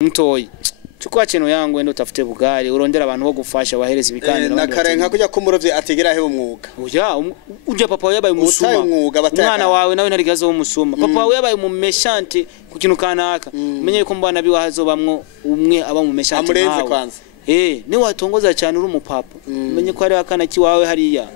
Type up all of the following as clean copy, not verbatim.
mtoyi chukua cheno yangu ende utafute bugari urondera abantu bo gufasha wahereza ibiganiro nakarenka kujya kumurovye ategera he umwuga ujya papa wawe yabaye umusuma umwana wawe nawe ntarigazo umusuma papa wawe yabaye umumeshante ku kintu kanaka umenye ko mbana biwa hazobamwo umwe aba umumeshante amurenze kwanza ni watongoza cyane uri umupapa umenye ko ari akana kiwawe hariya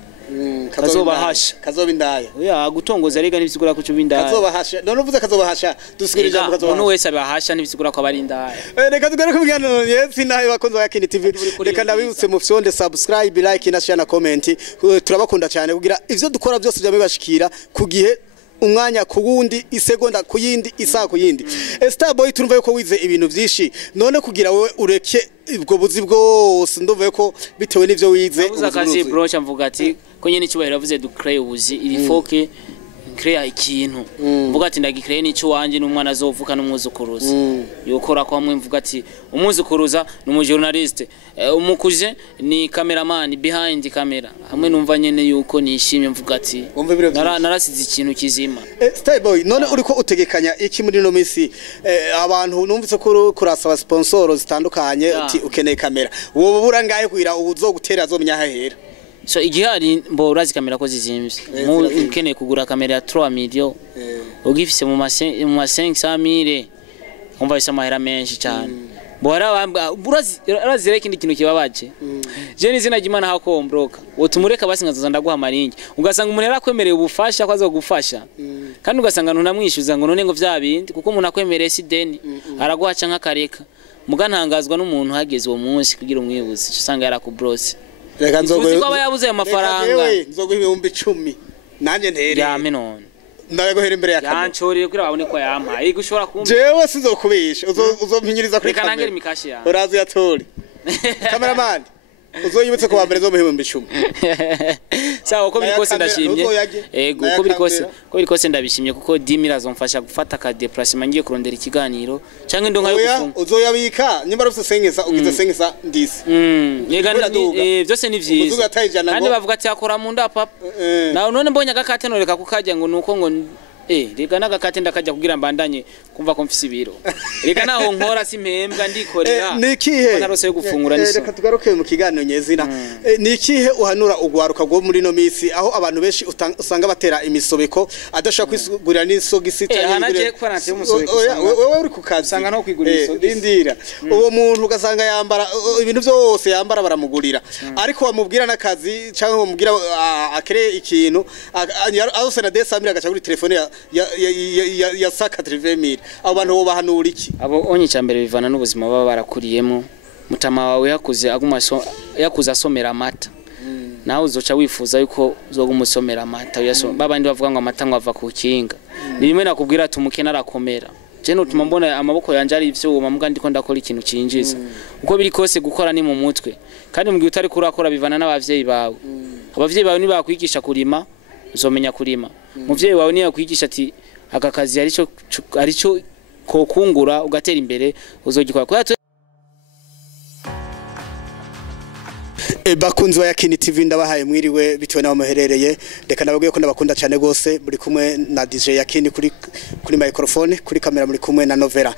kazobahasha kazobindaya gutongoza rega ntibisigura ko cubindaya kazobahasha none uvuze kazobahasha dusigura ijambo kazobahasha umuntu wese abahasha ntibisigura ko abarindaya reka tugaruke mu biganiro yesi nawe bakonzo ya Kini TV reka ndabibutse mu fyonde subscribe like na share na comment turabakunda cyane kugira ivyo dukora byose byabibashikira ku gihe umwanya ku wundi isegonda ku yindi isaha ku yindi Starboy turumva yuko wize ibintu byinshi none kugira wewe ureke ubwo buzi bwose ndumva yuko bitewe n'ivyo wize uzakazi brocha mvuga ati ko nyene cyubahiro yavuze du créer ubuzi iri foke créer ikintu mvuga ati ndagicréer n'icyo wanje n'umwana azovuka n'umuzukuruza yokora ko hamwe mvuga ati umuzukuruza n'umujournaliste umukuje ni cameraman behind camera hamwe numva nyene yuko nishimye mvuga ati narasize ikintu kizima Starboy none uriko utegekanya iki muri no minsi abantu numvise ko kurasaba sponsors zitandukanye uti ukeneye kamera wowe burangaye kugira ubuzogutera azomenya hahera so igihari mbo urazi kamera ko zizimvye ukeneye kugura kamera ya 3 million ugifise mu 500,000 umva bisa mahera menshi cyane bora urazi reka ikindi kintu kibabaje je nizina gimana hakombroka wotumureka basi ngazoza ndaguha maringi ugasanga umuntu yarakwemereye ubufasha kwazo gufasha kandi ugasanga ntunamwishyuza ngo none ngo vyabindi kuko umuntu akwemereye sideni araguhaca nkakareka mugantangazwa n'umuntu hageze uwo munsi kugira umwibuze usanga yarakubrose reka nzogo ko abayabuze amafaranga nzogo 10,000 nanje ntere yame none ndaguhera imbere yakane yanchorire kuri abone ko yampaye gushobora kumva jewe sizokubisha uzompinyiriza kuri kamera reka nangere imikashi yawe urazi yatori cameraman uzoyibutse ko bambere zo 10,000 sawa uko bikose ndashimye ego uko bikose ndabishimye kuko 10,000 azomfasha gufata ka déplacement ngiye kurondera ikiganiro canke ndonka yo gufunga uzoyabika nyimba rufite sengesa ugize sengesa ndisi byose ni vyiza kandi bavuga ati akora mu nda papa nawe none mbonye agakate noreka kukajya ngo nuko ngo reka nagakate ndakajya kugira mbandanye kumva ko mfise ibiro reka naho nkora simpembwa ndikorera nikihe narose yo gufungura niso reka tugaruke mu kiganiro nyezina nikihe uhanura ugwaruka gwo muri no misi aho abantu benshi usanga batera imisobeko adashaka kwisugurira n'isogisi hanaje kwarante umusobeko wewe uri kukazi usanga no kwigurira isogisi rindira uwo muntu ugasanga yambara ibintu byose yambara baramugurira ariko wamubwira nakazi cyangwa wamubwira akere ikintu azose na 200,000 agaca kuri telefone ya saka 30,000 abo bantu bo bahanura iki abo onye cyambere bivana n'ubuzima baba barakuriyemo mutama wawe yakuza asomera amata nawe uzoca wifuza yuko uzogumusomera amata babandi bavuga ngo amata ngo ava ku kinga ni rimwe nakubwira ati umukene arakomera je no tuma mbona amaboko yanje ari ivyuma muga ndiko ndakora ikintu cinjiza uko biri kose gukora ni mu mutwe kandi mugihe utari kurakora bivana n'abavyeyi bawe abavyeyi bawe ni bakwigisha kurima uzomenya kurima muvyeyi wawe ni yakwigisha ati aka kazi arico kokungura ugatera imbere uzogikora ko bakunzi ba Kini TV ndabahaye mwiriwe bitewe naho muherereye reka nababwiye ko ndabakunda cyane gose muri kumwe na DJ Yakini kuri microphone kuri kamera muri kumwe na Novera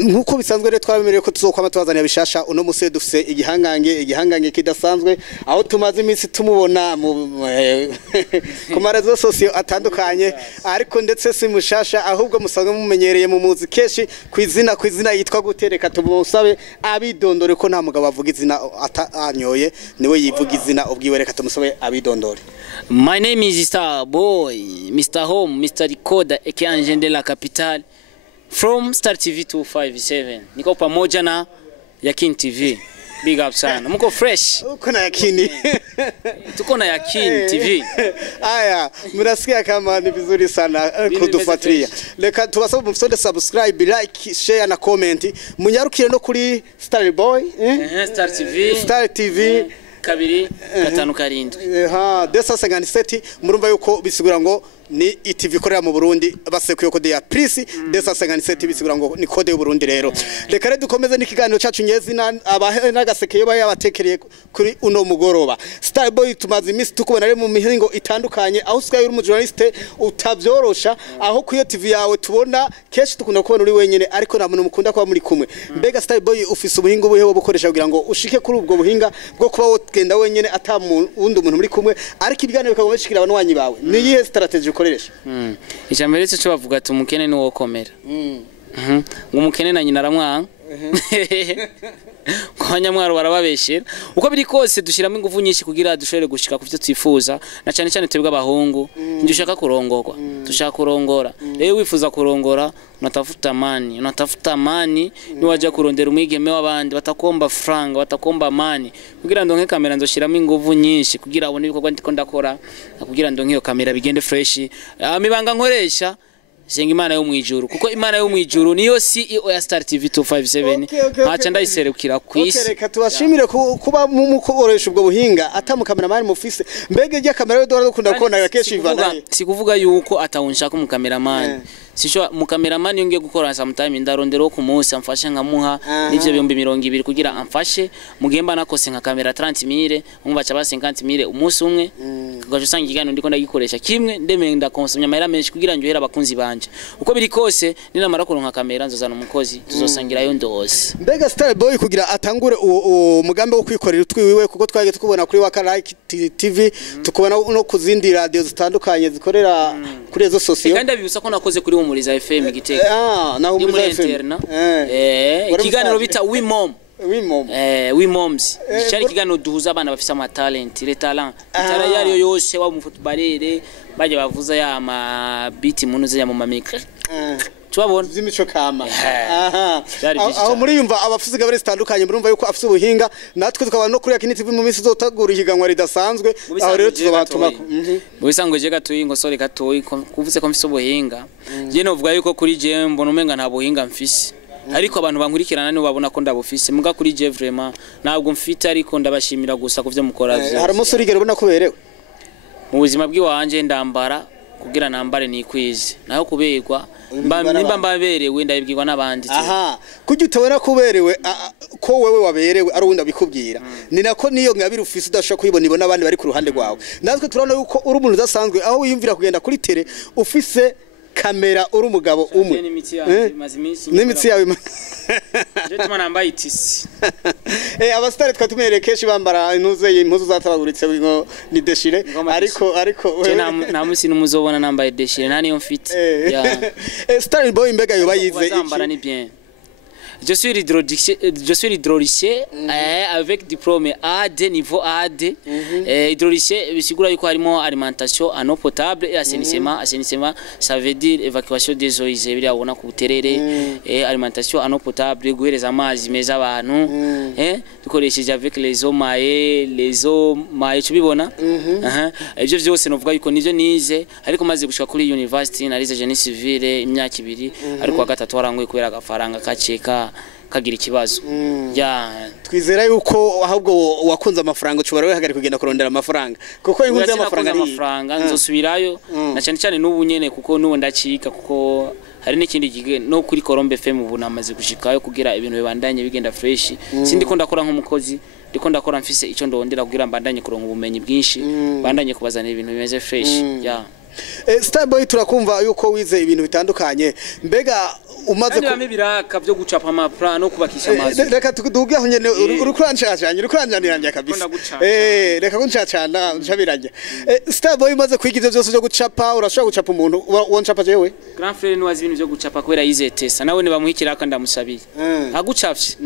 nkuko bisanzwe rero twabemereye ko tuzokwama tubazanira bishasha uno musore dufise igihangange kidasanzwe aho tumaze iminsi tumubona ku marezo sosiyo atandukanye ariko ndetse si mushasha ahubwo musanzwe mumenyereye mu muzi keshi kwizina yitwa gutereka tumusabe abidondore ko nta mugabo avuga izina atanyoye niwe yivuga izina ubwiwe reka tumusabe abidondore. My name is Starboy, Mr. Home, Mr. Recorder, aka de la capitale from Star TV 257. Niko pamoja na Yakini TV. Big up sana. Mko fresh. Uko na Yakini. Tuko na Yakini TV. Aya, mnasikia kama ni vizuri sana kudufuatilia. Reka tubasaba mfite subscribe, like, share na comment. Munyarukire no kuri Starboy, Star TV. Kabiri 5 karindwi 257 murumva yuko bisigura ngo ni ITV ikorera mu Burundi basekuye kode ya Prisi 257 bisigura ngo ni kode y'u Burundi rero reka rero dukomeze n'ikiganiro cyacu nyezi n'agasekeyo bayabatekereye kuri uno mugoroba Starboy tumaze imisi tukubona rero mu mihingo itandukanye aho usigaye uri mu journaliste utavyorosha aho kuyo TV yawe tubona keshi tukunda kubona uri wenyene ariko nta muntu mukunda kuba muri kumwe mbega Starboy ufise ubuhinga buhe wo bukoresha kugira ngo ushike kuri ubwo buhinga bwo kuba wogenda wenyene ata wundi umuntu muri kumwe ariko ibiganiro bikagomba bishikira abantu wanyi bawe ni yihe strategy ukoresha ijambo retse cyo bavuga ati umukene ni wo komera ngumukene na nyina aramwanga kwa nyamwaro barababeshera uko biri kose dushiramo ingufu nyinshi kugira dushobore gushika ku byo twifuza na cyane cyane twebwe abahungu ndushaka kurongorwa dushaka kurongora rero wifuza kurongora unatafuta amani ni waje kurondera umwigeme w'abandi batakomba franga batakomba amani kugira ndonke kamera ndoshiramo ingufu nyinshi kugira abone ibikorwa ndiko ndakora kugira ndonke iyo kamera bigende fresh amibanga nkoresha Senga Imana yo mwijuru kuko Imana yo mwijuru niyo CEO ya Star TV 257 hacha ndayiserukira kwisi reka tubashimire kuba mukoresha ubwo buhinga atamu cameraman mufise mbege je kamera yo dora dukunda kubona keshi ivana sikuvuga yuko atawunshaka mu cameraman sisho mu cameraman yongiye gukora sometime ndarondero ku munsi amfashe nkamuha nivyo 220 kugira amfashe mugemba nakose nka kamera 30000 umva ba 50000 umunsi umwe kugaje usanga igano ndiko ndagikoresha kimwe ndeme ndakonsomya amahera menshi kugira njohera abakunzi banje uko biri kose ninamara kuronka kamera nzozana umukozi tuzosangirayo ndose mbega Starboy kugira atangure umugambi wo kwikorera utwiwiwe kuko twage tukubona kuri Like TV tukubona no kuzindi radio zitandukanye zikorera kuri ezo sosiyo kandi bibisa ko nakoze kuri Umuriza FM Gitega na Umuriza FM ikiganiro bita Wimoms cyari ikiganiro duhuza abana bafise ama talent le talent itara yari yose wa mu footballere baje bavuza ya ama beat munuze ya mu mamikre tubabona zimico kama aho muri yumva abafise gabare zitandukanye murumva yuko afise ubuhinga natwe tukaba no kuri yakini TV mu minsi zotagura ihiganwa ridasanzwe aho rero tuzobatuma mubisanzwe je gatoyi ngosore gatoyi kuvuze ko mfise ubuhinga je novuga yuko kuri je mbona umenga nta buhinga mfise ariko abantu bankurikirana nibo babona ko ndabufise muga kuri je vraiment ntabwo mfite ariko ndabashimira gusa kuvyo mukora vyo hari umusore igere ubona kuberewe mu buzima bw'iwanje ndambara kugira nambare nikwize naho kuberwa nimba mbaberewe ndabibwirwa nabandi kujya utabona kuberewe ko wewe waberewe ari undi abikubwira ni nako niyo ngabiri ufise udashaka kuyibona ibona abandi bari ku ruhande rwawe natwe turabona yuko uri umuntu udasanzwe aho wiyumvira kugenda kuri tele ufise kamera uri umugabo umwe n'imitsi yawe je tuma nambaye itisi abastari twatumereye keshi bambara impuzu zatabaguritse ngo ni deshire ariko nta musi numuzobona nambaye deshire nta niyo mfite Starboy mbega yoba yize iki ni bien Je suis hydraulicien avec diplôme AD niveau AD. Hydraulicien bisigura yuko harimo alimentation en eau potable et assainissement. Assainissement ça veut dire évacuation des eaux usées biri abona ku buterere alimentation en eau potable guhereza amazi meza abantu dukoresheje avec les eaux maye tubibona ibyo byose novuga yuko nivyo nize ariko maze gushika kuri university narize génie civil imyaka 2 ariko wa gatatu waranguye kubera agafaranga kaceka kagira ikibazo twizera yuko ahubwo wakunze amafaranga ucubara we hagarika kugenda kurondera amafaranga kuko inkunze y'amafaranga nzosubirayo na cyane cyane n'ubu nyene kuko n'ubu ndacika kuko hari n'ikindi gihe no kuri Colombe FM ubu namaze gushikayo kugira ibintu bibandanye bigenda fresh sindi ko ndakora nk'umukozi ndiko ndakora mfise ico ndondera kugira mbandanye kuronka ubumenyi bwinshi bandanye kubazana ibintu bimeze fresh Starboy turakumva yuko wize ibintu bitandukanye mbega umaze ko biraka byo gucapa amaplan no kubakisha amazi reka tuduge aho nyene urukuranjaniranye kabisa reka kuncacana ncabiranye Starboy umaze kwiga ivyo byose byo gucapa urashobora gucapa umuntu woncapa jewe grand frère ni wazi ibintu byo gucapa kubera yize tesa nawe ni bamuhikira kandi ndamusabiye agucapye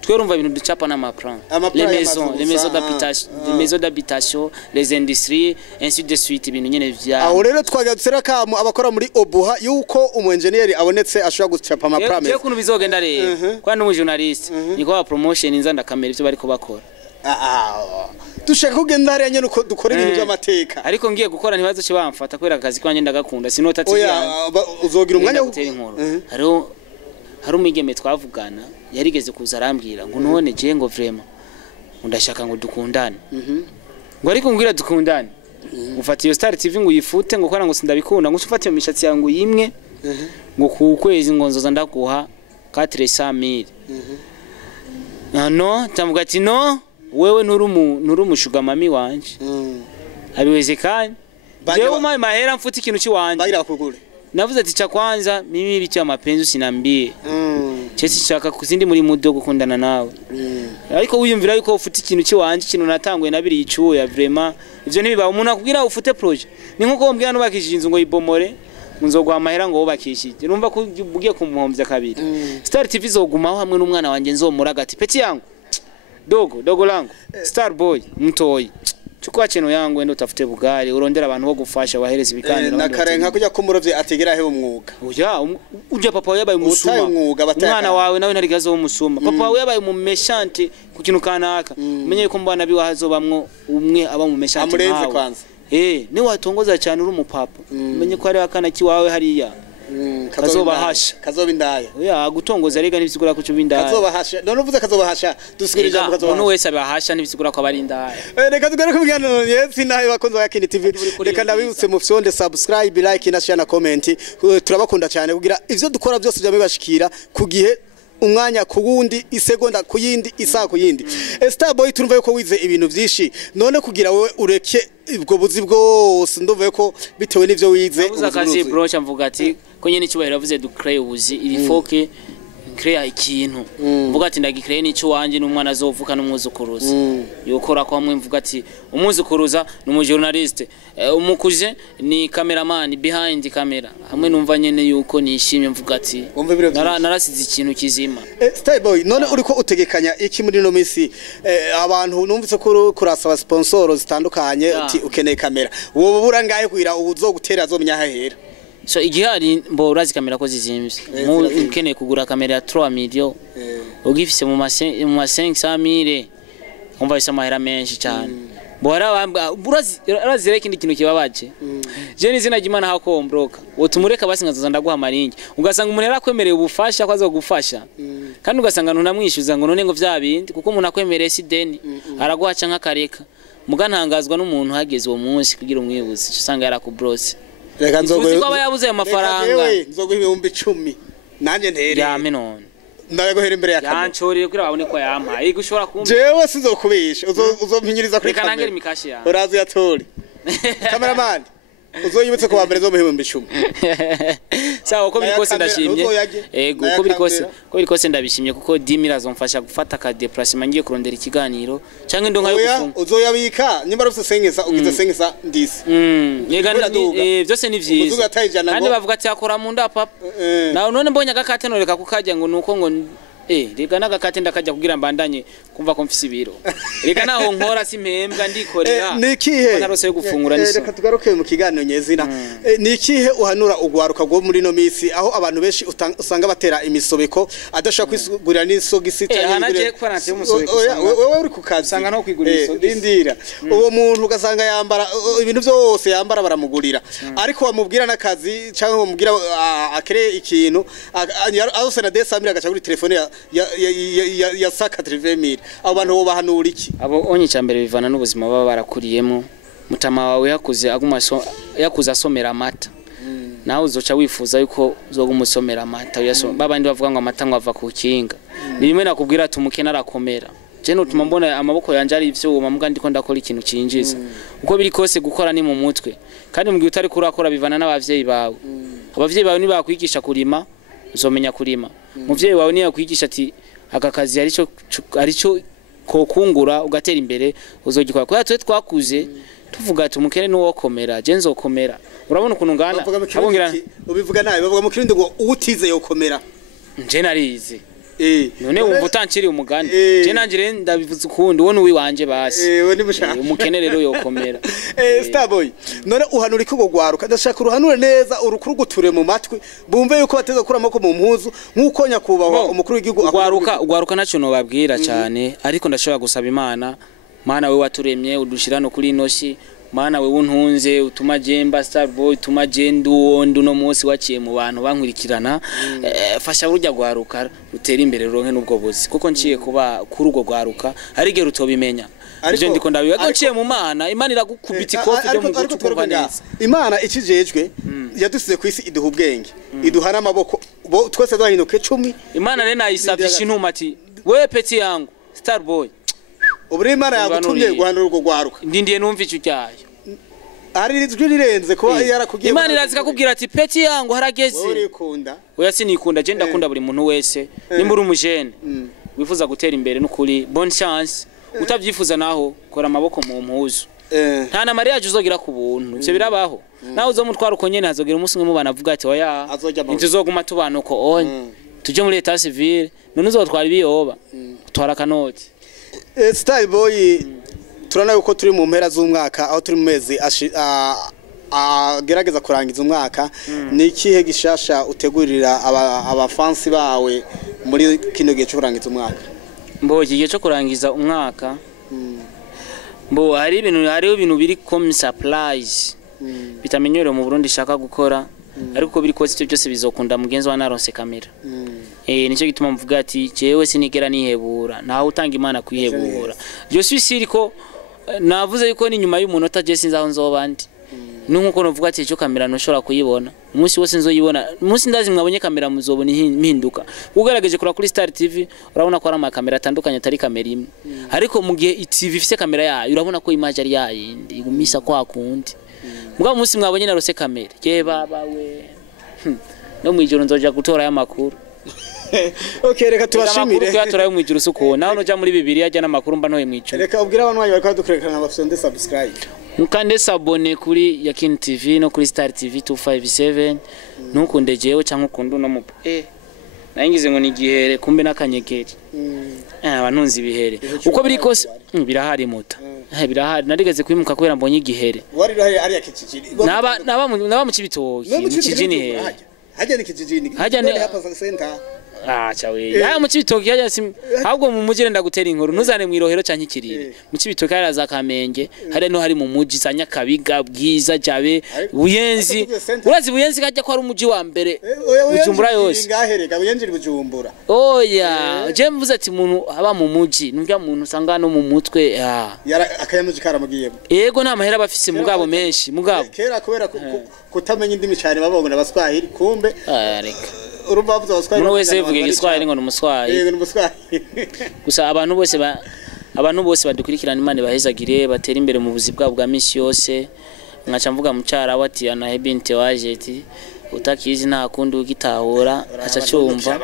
twe urumva ibintu ducapa n'amaplan les maisons d'habitation les industries ainsi de suite ibintu nyene vya aho rero twagatsera kamo abakora muri Obuha yuko umu-engineer abonetse ashobora gucapa amaprame je kuntu bizogenda rero kwa n'umu journalist niko ba promotion inza ndakamera ivyo bariko bakora dushaka kugenda hariya nyene uko dukora ibintu by'amateka ariko ngiye gukora ntibazo cyo bamfata kwera akazi kwanje ndagakunda sinota uzogira umwanya wo gutera inkuru hari umwigeme twavugana yarigeze kuza arambwira ngo none je ngo vraiment ndashaka ngo dukundane ngo ariko ngira dukundane ufata iyo Star TV ngo uyifute ngo kora ngo sindabikunda ngo ufate iyo mishatsi yangu yimwe ngo ku kwezi ngo nzoza ndaguha 400,000 no tamuga ati no wewe nturi umushuga mami wanje abiwezekani jewe umaye mahera mfuta ikintu ciwanje bagira kugure navuze ati cha kwanza mimi bicha amapenzi usinambie chesi chaka kuzindi muri mudo gukundana nawe ariko wiyumvira yuko ufuta ikintu ciwanje kintu natangwe nabiri icuya vraiment ivyo ntibiba umuntu akubwira ufute project ni nkuko wombwira no bakishije inzu ngo ibomore nzogwa amahera ngo wubakishije urumva ko ugiye kumuhombya kabiri Star TV zogumaho hamwe n'umwana wanje nzomura gati peti yangu dogo langu Star boy mtoyi chukua cheno yangu endo tafute bugari urondera abantu bo gufasha wahereza ibiganiro na karenka kujya kumurovye ategera he umwuga ujya papa yabaye umusuma umwana wawe nawe ntarigazo umusuma papa wawe yabaye umumeshante ku kintu kanaka umenye ko mbana biwa hazobamwo umwe aba umumeshante amurenze kwanza ni watongoza cyane uri umupapa umenye ko ari akana kiwawe hariya kazobahasha kazobindaya gutongoza rega ntibisigura ko cubindaya kazobahasha none uvuze kazobahasha dusigura ijambo kazobahasha umuntu wese abahasha ntibisigura ko abarindaya reka tugaruke mu biganiro yesi nawe bakunze ya Kini TV reka ndabibutse mu fyonde subscribe like na share na comment turabakunda cyane kugira ivyo dukora byose byabibashikira ku gihe umwanya ku wundi isegonda ku yindi isaha ku yindi Star boy turumva yuko wize ibintu byinshi none kugira wewe ureke ubwo buzi bwose ndumva yuko bitewe n'ivyo wize uzakazi brocha mvuga ati ko nyene cyubahira vuze du créer ubuzi iri foke créer ikintu mvuga ati ndagicréer n'icyo wanje n'umwana azovuka n'umuzukuruza yokora ko hamwe mvuga ati umuzukuruza n'umujournaliste umukuje ni cameraman behind camera hamwe numva nyene yuko nishimye mvuga ati narasize ikintu kizima Star boy none uriko utegekanya iki muri no minsi abantu numvise ko kurasaba sponsors zitandukanye uti ukeneye kamera wowe burangaye kugira ubuzogutera azomenya hahera so igihari mbo urazi kamera ko zizimvye ukeneye kugura kamera ya 3 million ugifise mu 500,000 umva bisa mahera menshi cyane bora urazi reka ikindi kintu kibabaje je nizina gimana hako mbroka wotumureka basi ngazoza ndaguha maringi ugasanga umuntu yarakwemereye ubufasha kwazo gufasha kandi ugasanga ntunamwishyuza ngo none ngo vyabindi kuko umuntu akwemereye sideni araguhaca nkakareka mugantangazwa n'umuntu hageze uwo munsi kugira umwibuze usanga yarakubrose reka nzogo ko abayabuze amafaranga nzogo 10,000 nanje ntere yame none ndaguhera imbere yakane yanchorire kuri abone ko yampaye gushobora kumva jewe sizokubisha uzompinyiriza kuri kamera reka nangere imikashi yawe urazi yatori cameraman uzoyibutse ko bambere zo 10,000 sawa uko bikose ndashimye ego uko bikose ndabishimye kuko 10,000 azomfasha gufata ka déplacement ngiye kurondera ikiganiro cyangwa ndonka yo gufunga uzoyabika nyimba rufite sengeza ugize sengeza ndisi byose ni vyiza kandi bavuga ati akora mu nda papa nawe none mbonye agakate noreka kukajya ngo nuko ngo rega nagakate ndakajya kugira mbandanye kumva ko mfise ibiro rega naho nkora simpembwa ndikorera nikihe narose yo gufungura niso reka tugaruke mu kiganiro nyezina nikihe uhanura ugwaruka gwo muri no misi aho abantu benshi usanga batera imisobeko adashaka kwisugurira n'isogisi hanaje kwarante umusobeko wewe uri kukazi usanga no kwigurira isogisi rindira uwo muntu ugasanga yambara ibintu byose yambara baramugurira ariko wamubwira nakazi cyangwa wamubwira akere ikintu azose na 200,000 agaca kuri telefone ya saka 30,000 abo bantu bo bahanura iki abo onye cyambere bivana n'ubuzima baba barakuriyemo mutama wawe yakuza asomera amata nawe uzoca wifuza yuko uzogumusomera amata babandi bavuga ngo amata ngo ava ku kinga ni rimwe nakubwira ati umukene arakomera je no tuma mbona amaboko yanje ari ivyuma muga ndiko ndakora ikintu cinjiza uko biri kose gukora ni mu mutwe kandi mugihe utari kurakora bivana n'abavyeyi bawe abavyeyi bawe ni bakwigisha kurima uzomenya kurima muvyeyi wawe ni yakwigisha ati aka kazi arico kokungura ugatera imbere uzogikora kwa twe twakuze tuvuga ati umukene no wokomera je nzokomera urabona ukuntu ngana abongira ubivuga nawe bavuga mu kirindi ngo utize yokomera nje narize none wumva utanciri umugani je nangire ndabivuze ukundi wone uwiwanje basi we nimushaka umukene rero yokomera Star boy none uhanura iko gwaruka ndashaka uruhanure neza urukuru guture mu matwi bumve yuko bateza kuramo ko mu mpuzu nkuko nyakubahwa umukuru w'igihugu ugwaruka naco no babwira cyane ariko ndashobora gusaba Imana we waturemye udushirano kuri inoshi mana wewe untunze utuma jemba Starboy utuma jendo no munsi waciye mu bantu bankurikirana fasha burya gwaruka rutera imbere ronke nubwo buzi kuko nciye kuba kuri urwo gwaruka arige rutobimenya je ndiko ndabiga nciye mu mana Imana iragukubita ikofi ryo mu gucukumva neza Imana ikijejwe yadusize ku isi iduha ubwenge iduhana amaboko twese duhahinuke 10 Imana rena ayisabisha intuma ati we peti yangu Starboy ubure Imana yagutumye guhanura urwo gwaruka ndindiye numva icyo cyayo ari ijwi rirenze kuba yarakugiye Imana irazika kubwira ati peti yangu harageze urikunda oya sinikunda je ndakunda buri muntu wese nimbura umujene wifuza gutera imbere n'ukuri bonne chance utavyifuza naho kora amaboko mu mpuzu nta na mariage uzogira ku buntu ivyo birabaho nawe uzomutwara uko nyene hazogira umunsi umwe mu bana avuga ati oya ntuzoguma tubana uko onye tuje muri etat civile none uzotwara ibiyoba utwara kanoti Starboy turana yuko turi mu mpera z'umwaka aho turi mu mezi agerageza kurangiza umwaka ni ikihe gishasha utegurira abafansi bawe muri kino gihe cyo kurangiza umwaka mbo igihe cyo kurangiza umwaka mbo hari ibintu biri comme surprise bitamenyero mu Burundi shaka gukora ariko biri ko sito byose bizokunda mugenzi wa naronse kamera nicyo gituma mvuga ati jewe sinigera nihebura naho utanga Imana kwihebura je suis sûr ko navuze yuko ni nyuma y'umunota je sinzaho nzobandi nunko novuga ati cyo kamera no shora kuyibona umunsi wose nzoyibona umunsi ndazi mwabonye kamera muzobona impinduka ugerageje kura kuri Star TV urabona ko ari amakamera atandukanye atari kamera imwe ariko mu gihe TV ifise kamera yayo urabona ko image ari yayindi igumisa kwa kundi mugabo umunsi mwabonye narose kamera je baba we no mwijoro nzoja gutora y'amakuru Okay, reka tubashimire. Amakuru yatorayo mwijuru suko naho noja muri Bibiliya ajya namakuru mba ntoye mwijuru. Reka ubwira abantu banyu bariko dukurekerana bafite subscribe. Mukande sabone kuri Yakin TV no kuri Star TV 257 nukunde jewe cyangwa ukundu no mu nangize ngo ni gihere kumbe nakanyegeri. Abantunzi bihere. Uko biri kose birahari muta. Birahari narigeze kwimuka kwera mbonye igihere. Wari rahe ari yakijijini. Naba mu kibitoki, mu kijini he. Hajya ni kijijini. Hajya ni hapa center. Chawe. Ya mu kibitoki hajya ahubwo mu mujire ndagutera inkuru ntuzane mwirohero canke kirire. Mu kibitoki hari za Kamenge, hari no hari mu muji za Nyakabiga bwiza jabe Buyenzi. Urazi Buyenzi kajya ko ari umuji wa mbere. Bujumbura yose. Ngahereka Buyenzi Bujumbura. Oya, je mvuze ati umuntu aba mu muji, nubya muntu usanga no mu mutwe yara akayamuji karamugiyemo. Yego nta mahera bafise mugabo menshi, mugabo. Kera kubera kutamenya indimi cyane babona abaswahili kumbe. Reka. Urubavuze abaswahili. Umuntu wese yivuga igiswahili ngo numuswahili. Yego numuswahili. Gusa abantu bose badukurikirana Imana bahezagire batera imbere mu buzi bwabo bwa misi yose. Nkaca mvuga mucara wati anahebinte wajeti utakizi nta kundi ugitahura aca cyumva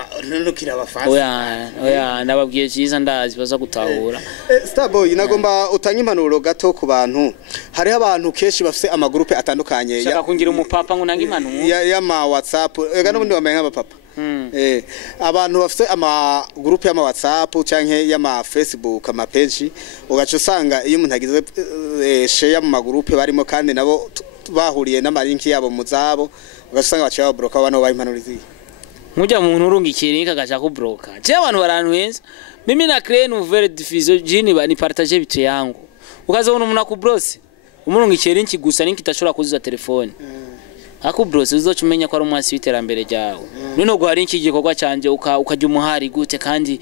oya nababwiye cyiza ndazi baza gutahura. Starboy nagomba utanye impanuro gato ku bantu hari abantu keshi bafite amagroupe atandukanye shaka kungira umupapa ngo nanga impanuro y'ama WhatsApp ega n'ubundi bamenye nk'abapapa abantu bafite amagroupe y'ama WhatsApp canke y'ama Facebook ama page ugaca usanga iyo umuntu agize share mu magroupe barimo kandi nabo bahuriye n'amalinki yabo muzabo ugasanga baciye bloka abantu bayimpanuriziye mujya mu nturungikira link agaca ku bloka je abantu baranwenza mimi na créer nouvelle diffusion jini bani partager bitu yangu ukazabona umuntu akubrose umurungikira link gusa link itashobora kuzuza telefone akubrose uzocumenya ko ari umwasi w'iterambere ryawe none ngo hari iki gikorwa canje ukajya umuhari gute kandi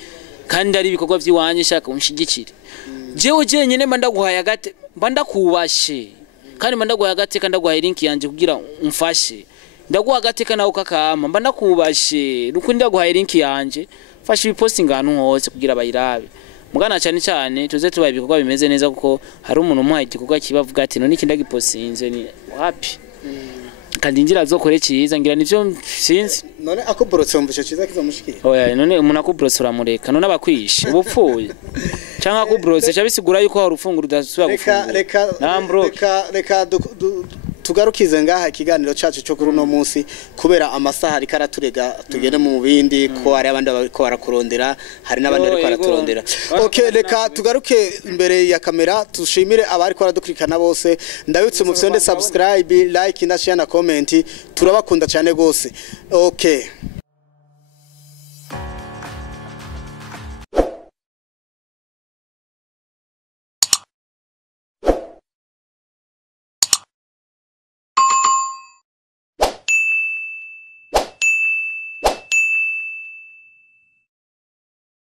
ari ibikorwa by'iwanje shaka unshigikire jewe nyene mandaguhaye agate bandakubashe kandi mandaguhaye agate kandi ndaguhaye link yanje kugira umfashe ndaguha agateka nawe kakama mba ndakubashe nuko ndaguhaye link yanje fasha ibiposting ahantu hose kugira bayirabe mugana cyane tuze tubaye ibikorwa bimeze neza kuko hari umuntu umuhaye igikorwa kibavuga ati none kindagipostinze ni wapi kandi ingira zokore cyiza ngira nivyo sinzi none akuborotse umvisho cyiza kizamushikira oya none umuntu akuborotse uramureka none abakwishe ubupfuye cyangwa akuborotse cyabisigura yuko hari ufungura udasubira gufungura reka tugarukize ngaha ikiganiro cyacu cyo kuri no munsi kubera amasaha ari karaturega tugende mu bindi ko ari abandi bariko barakurondera hari nabandi bariko baraturondera okay reka tugaruke imbere ya kamera tushimire abari ko baradukurikana bose ndabitse mu fyonde subscribe like na share na comment turabakunda cyane gose okay